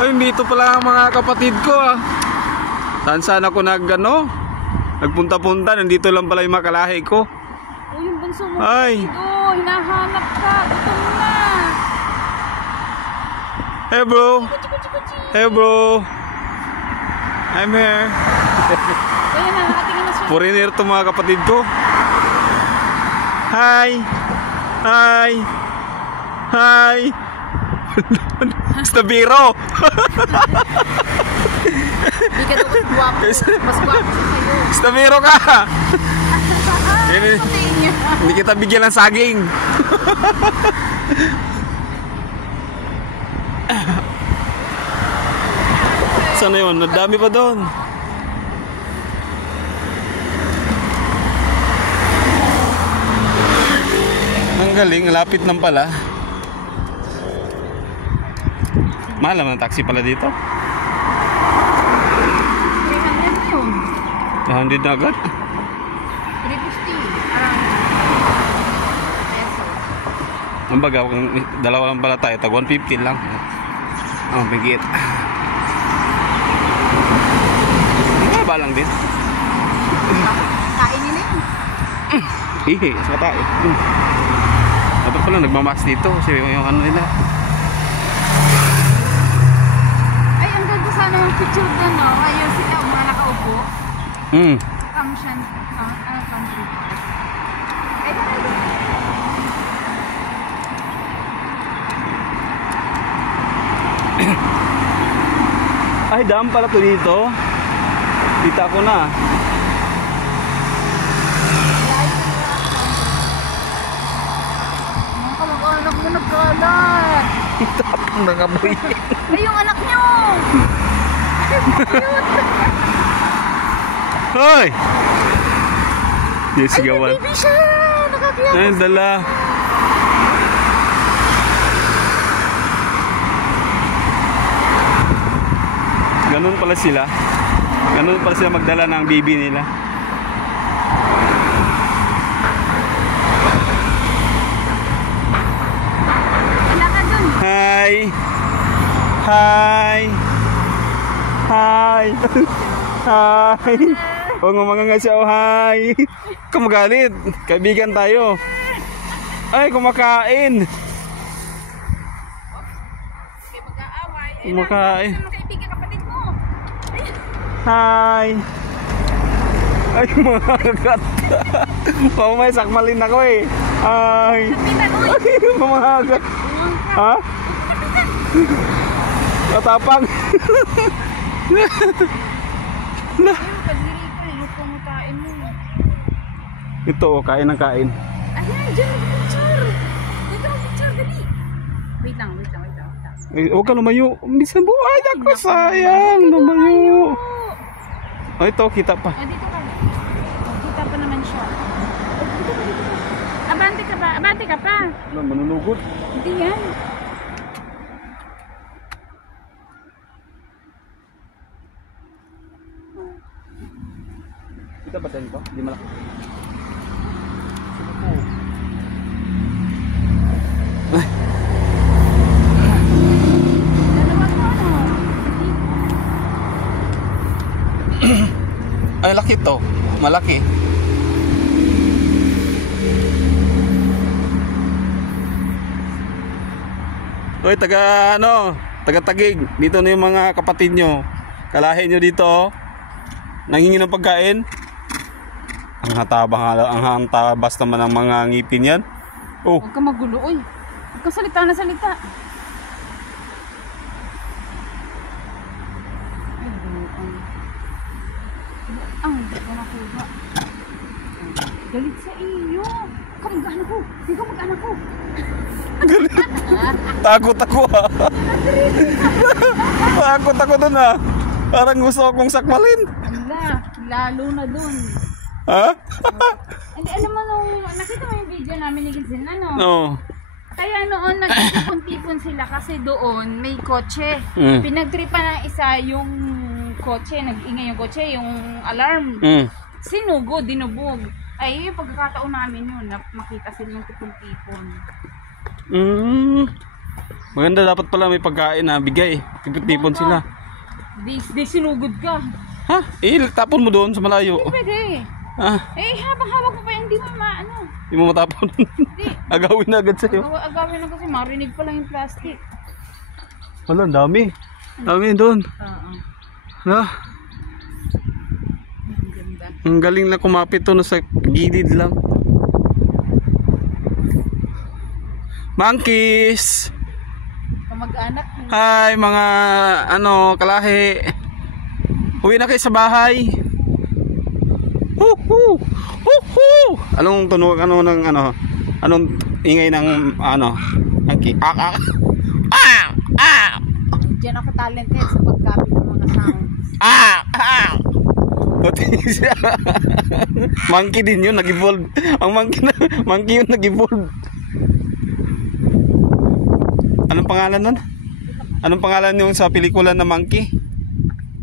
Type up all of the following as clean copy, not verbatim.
Ay, dito pala ang mga kapatid ko ah. Saan ako nagpunta-punta, nandito lang pala yung makalahi ko. Uy, yung bunso mo. Ay. Hinahanap ka. Gutom na. Hey bro. Hey bro. I'm here. Kaya na, nakatingin na siya. Foreigner to mga kapatid ko. Hi. Hi. Hi. Basta biro. Hindi ka daw mas guwapo. Mas guwapo siya sa'yo. Basta biro ka. Hindi kita bigyan ng saging. Sana yun? Nadami pa doon. Ang galing, lapit lang pala. Mahal naman ang taxi pala dito. 300 na yun. 200 na agad. 350. Around peso. Ang baga, dalawa lang pala tayo. Tag 150 lang. Oh, bigit. Mababa lang din. Kainin na yun. Hihi, sa tayo. Dapat pala nagmamas dito. Kasi yung ano nila. Ay, ang ganda sana yung picture doon, no? Ayun sila, mga nakaupo. Kamshan. Ano country? Ay, Ay, dam pala to dito. Kita ko na. mga kamag-anak mo nagkalat. Tapang nangamoy. Ay, yung anak nyo! Hoy! Yes, Ay, sigawan. baby siya! Nakakiyak. Ay, dala. Ganun pala sila. Ganun pala sila magdala ng baby nila. Wala ka dun. Hi! Hi! Hi! Hi! Huwag mo mga nga siya, oh, hi! Kumagalit! Kaibigan tayo! Ay, kumakain! Kaya mag-aaway. Kumakain! Ano kaibigan kapatid mo? Hi! Ay, mga gat! Pamay, sakmalin ako eh! Hi! Kapitan, uy! Ay, mga gat! Uwang ka. Ha? Katapang! Ayun, pagdiri ko, iluto mo kain mo. Ito, oh, kain ng kain. Ayan, dyan mag-picture. Dito mag-picture, dali. Wait lang. Huwag ka lumayo. Bisan buhay ako, sayang. Lumayo. Oh, ito, kita pa. O, dito ka. O, kita pa naman siya. O, dito ka. Abante ka pa. Abante ka pa. Ano, manunugod? Hindi yan. Kita ba din ito? Hindi malaki. Dalawa ko, ano? Ay, laki to. Malaki. Uy, taga-Tagig. Dito na yung mga kapatid nyo. Kalahin nyo dito, oh. Nanghingi ng pagkain. Ang hantabas naman ng mga ngipin yan. Oh. Huwag ka magulo, uy. Huwag kang salita na salita. Hindi ko nakuha. Galit sa iyo. Kamag-anak ko. Hindi ko mag-anak ko. Takot ako ah. Takot ako dun ah. Parang gusto akong sakmalin. Lalo na dun. Ha? Hindi, alam mo nung nakita mo yung video namin ni Gizin, ano? No. Kaya noon nagtipon-tipon sila kasi doon may kotse. Pinagtripan ng isa yung kotse, nag-ingay yung kotse, yung alarm. Sinugo, dinubog. Ay, yung pagkakataon namin yun, makita sila yung tipon-tipon. Maganda dapat pala may pagkain na bigay. Tipon sila. Di sinugod ka. Ha? Tapon mo doon sa malayo. Pwede. Habang-habang ko pa yung di mo maano. Di mo matapon. Agawin na agad sa'yo. Agawin na kasi marinig pa lang yung plastic. Wala, dami. Dami doon. Ha? Ang galing na kumapit to, nasa gilid lang. Monkeys! Kamag-anak. Hi mga kalahi. Uwi na kayo sa bahay. Anong tunog, anong ingay ng monkey? Diyan ako talented sa pagkapit ng mga sounds. Monkey din yun, nag-evolve. Ang monkey yun nag-evolve. Anong pangalan nun? Anong pangalan yung sa pelikula na monkey?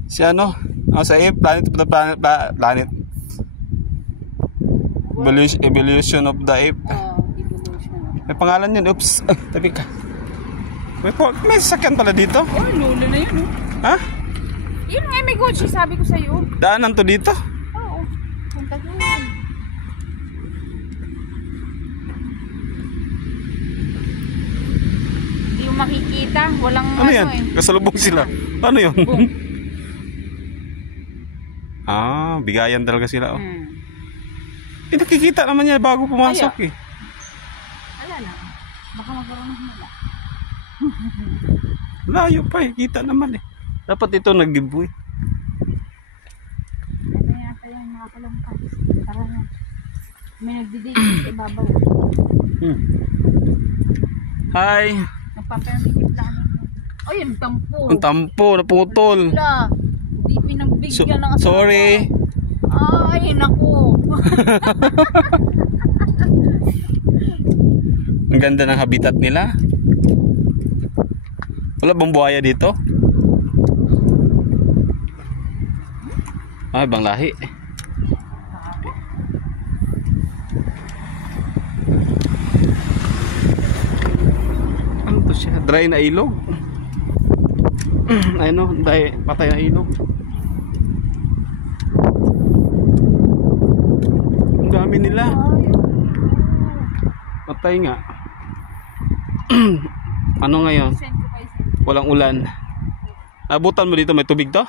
Si sa Planet of the Planet. Evolution of the Ape. Evolution. May pangalan yun. Oops. Tabi ka. May sasakyan pala dito. Lolo na yun. Ha? Yun nga, may Gucci, sabi ko sa'yo. Daanan to dito? Oo. Punta doon. Hindi mo makikita. Walang Ano yan? Kasalubong sila. Ano yun? Bigayan talaga sila. Nakikita naman niya bago pumasok eh. Wala na. Baka magkaroon ng mula. Layo pa eh. Kita naman eh. Dapat ito nag-giveaway. Ano yata yung nakakalangkas. Tara na. May nagdidate sa ibabaw. Hi. Nagpapermit yung plano. Ay, ang tampo. Ang tampo. Naputol. Wala. Hindi pinagbigyan ng asawa. Sorry. Ay, naku. Ang ganda ng habitat nila. Wala bang buhaya dito? Ibang lahi. Ano to siya? Dry na ilog. Patay na ilog. Ang dami nila. Patay nga. Ano ngayon? Walang ulan. Abutan mo dito, may tubig to?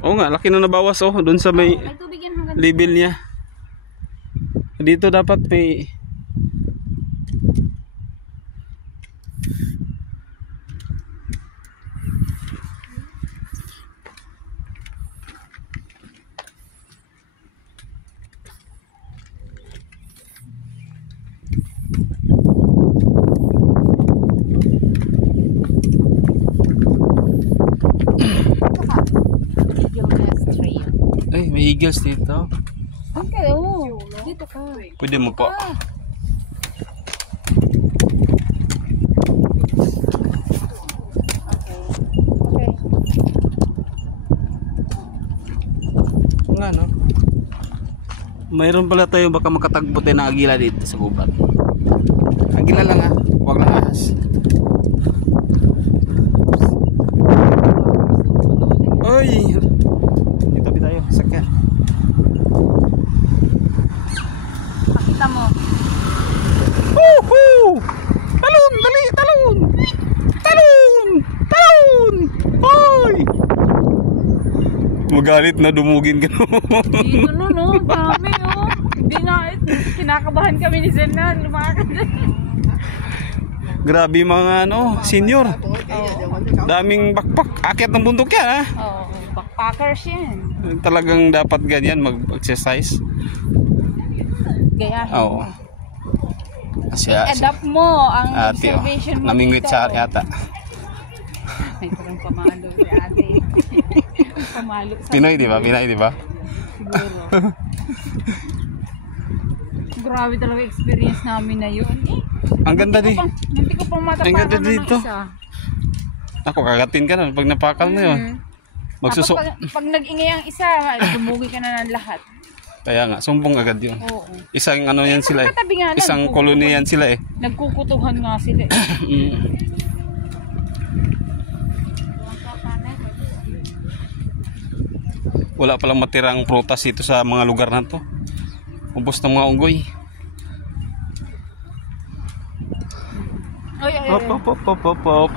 Oo nga, laki na nabawas doon sa may level niya. Dito dapat may may eagles dito. Okay, dito ka. Pwede mo po. Okay. Nga no. Mayroon pala tayo baka makatagpo tayo ng agila dito sa gubat. Agila lang huwag lang ahas. Oy! Dito tayo, sakya. Pakita mo. Woohoo! Talon! Dali! Talon! Talon! Talon! Hoy! Magalit na dumugin ka. Dito dami Hindi na, kinakabahan kami ni Zenan. Lumakad. Grabe mga senior. Daming backpack. Akyat ng bundok yan Backpackers yan. Talagang dapat ganyan mag-exercise. Gayahin mo. Adapt mo ang observation mo. Namingwit sa yata. May parang pamalo si ate. Pamalo sa Pinoy di ba? Siguro. Grabe talaga experience namin na yun. Ang ganda di. Hindi ko pang matapakan ang ganda dito. Isa. Ako kagatin ka na pag napakal na yun. Pag nag-ingay ang isa, dumugi ka na ng lahat. Kaya nga, sumbong agad yun. Oo. Isang ano yan sila eh. Magkatabi nga lang, Isang kolony yan sila eh. Nagkukutuhan nga sila eh. Wala palang matirang prutas dito sa mga lugar na to. Ubos ng mga unggoy. Ay, ay, Hop, hop, hop, hop, hop, hop.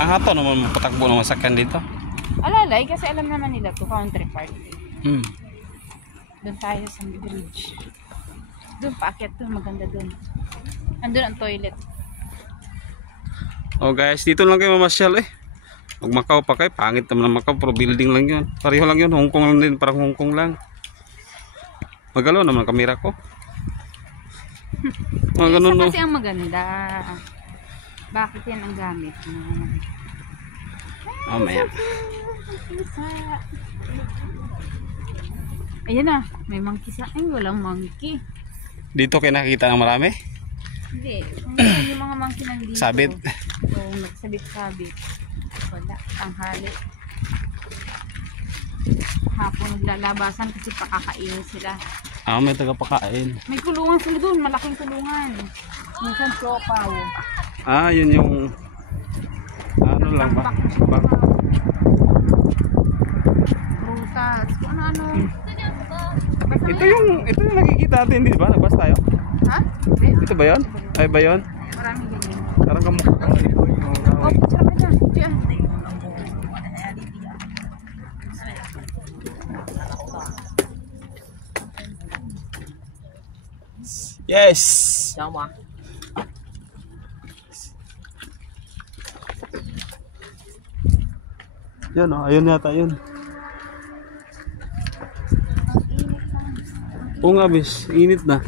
Ang hato naman mapatakbo ng masakyan dito. Alalay, kasi alam naman nila to country park. Hmm. Doon tayo sa bridge. Doon, paakyat doon, maganda doon. Andun ang toilet. Oh guys, dito lang kayo mamasyal eh. Pag Macau pa kayo, pangit naman ang Macau, pero building lang yun. Pareho lang yun, Hong Kong lang din, parang Hong Kong lang. Magalaw naman ang kamera ko. Mga ganun Isa no. kasi ang maganda. Bakit yan ang gamit mo? Mamaya. Ayan na, may monkey sa... Ay, walang monkey. Dito kayo nakikita ng marami? Hindi, kung yung mga monkey nandito. Sabit. Oo, nagsabit-sabit. Wala, tanghali. Hapon naglalabasan kasi pakakainin sila. Ah, may tagapakain. May kulungan sila doon, malaking kulungan. Minsan sopaw. Ah, yun yung... Ano lang ba? Prutas, kung ano-ano. Ito yung nakikita natin, di ba? Nabas tayo? Ha? Ito ba yun? Ay ba yun? Marami ganyan. Parang kamukha. Oh, picture ka dyan. Diyan. Yes! Sama. Yun oh, ayun yata yun. Oo nga bis, init na.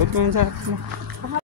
Ba't mo yun sa harap mo?